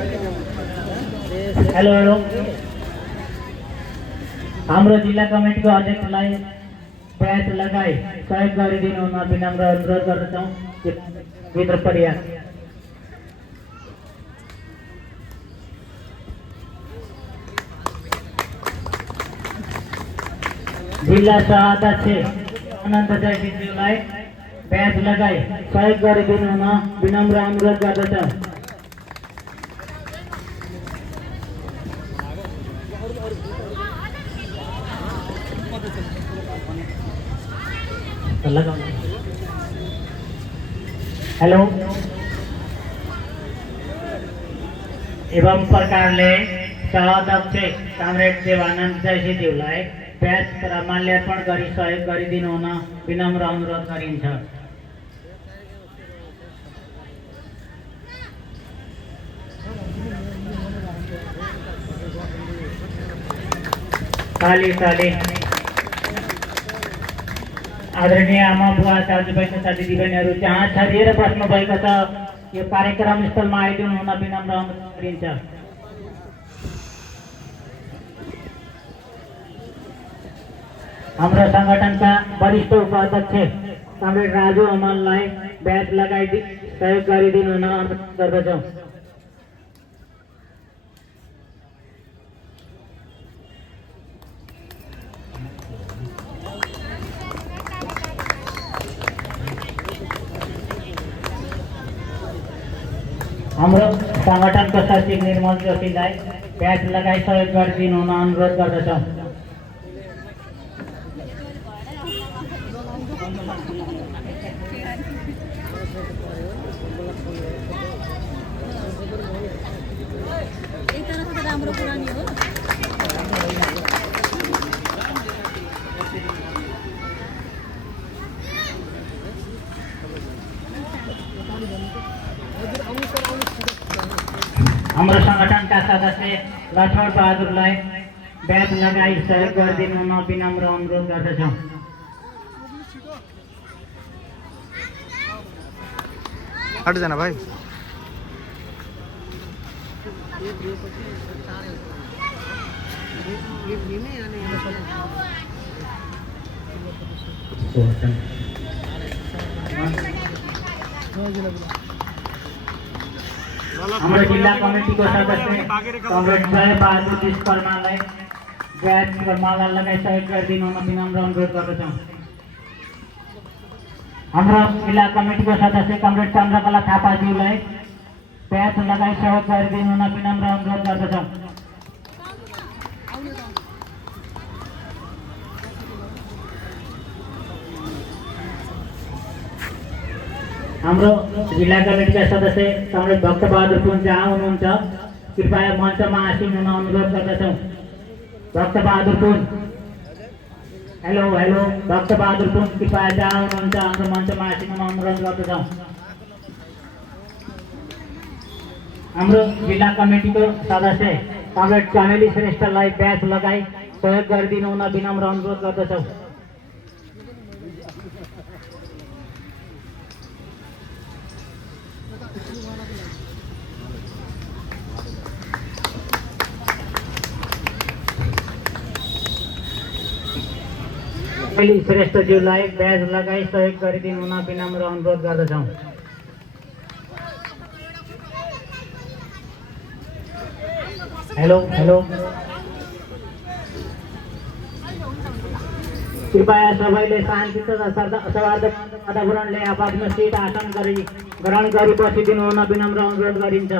Hello hello हाम्रो जिल्ला कमिटीको अध्यक्षलाई ब्याज लगाई सहयोग गरिदिनु हुन विनम्र अनुरोध गर्दछौँ। भित्र परिया जिल्ला सहाध्यक्ष अनन्त जयसिंहज्यूलाई ब्याज लगाई सहयोग गरिदिनु हुन विनम्र अनुरोध गर्दछौँ। हेलो एवं प्रकारले सहाध्यक्ष कामरेड देवानन्द जयसिंहज्यूलाई ब्याज र माल्यार्पण गरी सहयोग गरिदिनु हुन विनम्र अनुरोध गरिन्छ। ताली ताली। आदरणीय आमा बुवा दाजुभाइ तथा दिदीबहिनीहरू जहाँ छरिएर बस्नु भएको छ यो कार्यक्रम स्थलमा आइदिनु हुन विनम्र अनुरोध गरिन्छ। हाम्रो संगठनका वरिष्ठ उपाध्यक्ष कामरेड राजु अमललाई ब्याज लगाई सहयोग गरिदिनु हुन अनुरोध गर्दछौँ। हाम्रो संगठनको सचिव निर्मल जोशीलाई ब्याज लगाई सहयोग गरिदिनु हुन अनुरोध गर्दछौँ। हाम्रो संगठनका सदस्य लक्ष्मण बहादुरलाई ब्याज लगाई सहयोग गरिदिनु हुन विनम्र अनुरोध गर्दछौँ। हटजना भाइ। हाम्रो जिल्ला कमिटीको सदस्य कमरेड जय बहादुर विश्वकर्मालाई ब्याज र माला लगाई सहयोग गरिदिनु हुन विनम्र अनुरोध गर्दछौँ। हाम्रो जिल्ला कमिटीको सदस्य कमरेड चन्द्रकला थापाज्यूलाई ब्याज लगाई सहयोग गरिदिनु हुन विनम्र अनुरोध गर्दछौँ। हाम्रो जिल्ला कमिटीका सदस्य कमरेड भक्त बहादुर पुन जहाँ हुनुहुन्छ कृपया मञ्चमा आसीन हुन अनुरोध गर्दछौँ। भक्त बहादुर पुन हेलो हेलो भक्त बहादुर पुन कृपया जहाँ हुनुहुन्छ हाम्रो मञ्चमा आसीन हुन अनुरोध गर्दछौँ। हाम्रो जिल्ला कमिटीको सदस्य कमरेड चमेली श्रेष्ठलाई ब्याज लगाई सहयोग गरिदिनु हुन विनम्र अनुरोध गर्दछौँ। श्रेष्ठज्यूलाई ब्याज लगाई सहयोग गरिदिनु हुन विनम्र अनुरोध गर्दछौँ। हेलो हेलो कृपया सबैले शान्ति तथा सौहार्द वातावरणले आफ्नो सिट आसन ग्रहण गरी बसिदिनु हुन विनम्र अनुरोध गरिन्छ।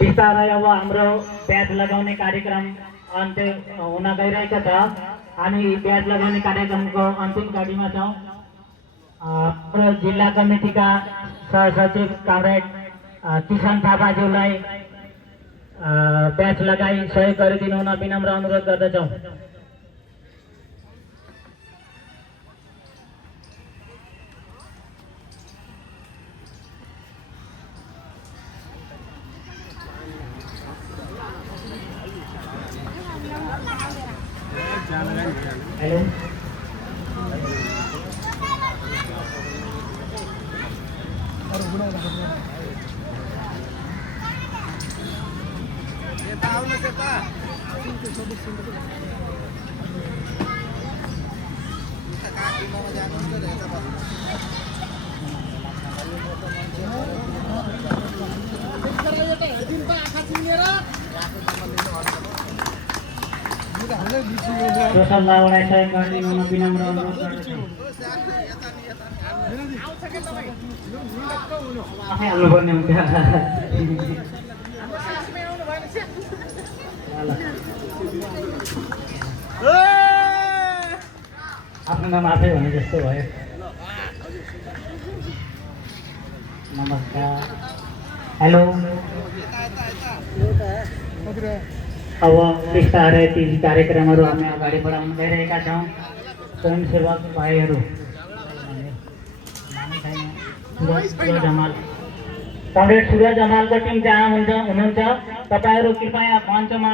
बिस्तारै अब हाम्रो ब्याज लगाउने कार्यक्रम अन्त्य हुन गइरहेको छ। हामी ब्याज लगाउने कार्यक्रमको अन्तिम घडीमा छौँ। हाम्रो जिल्ला कमिटीका सहसचिव कमरेड किसन थापाज्यूलाई ब्याज लगाई सहयोग गरिदिनु हुन विनम्र अनुरोध गर्दछौँ। हेलो सल्लाह उडायचा एक गाडी म्हणून विनम्र अनुरोध करतो आफै हाल्नुपर्ने हुन्थ्यो आफ्नो नाम आफै भने जस्तो भयो नमस्कार हेलो अब बिस्तारै ती कार्यक्रमहरू हामी अगाडि बढाउन गइरहेका छौँ स्वयंसेवक भाइहरू सुरज हमाल कमरेड सुरज हमालको टिम जहाँ हुनुहुन्छ तपाईँहरू कृपया मञ्चमा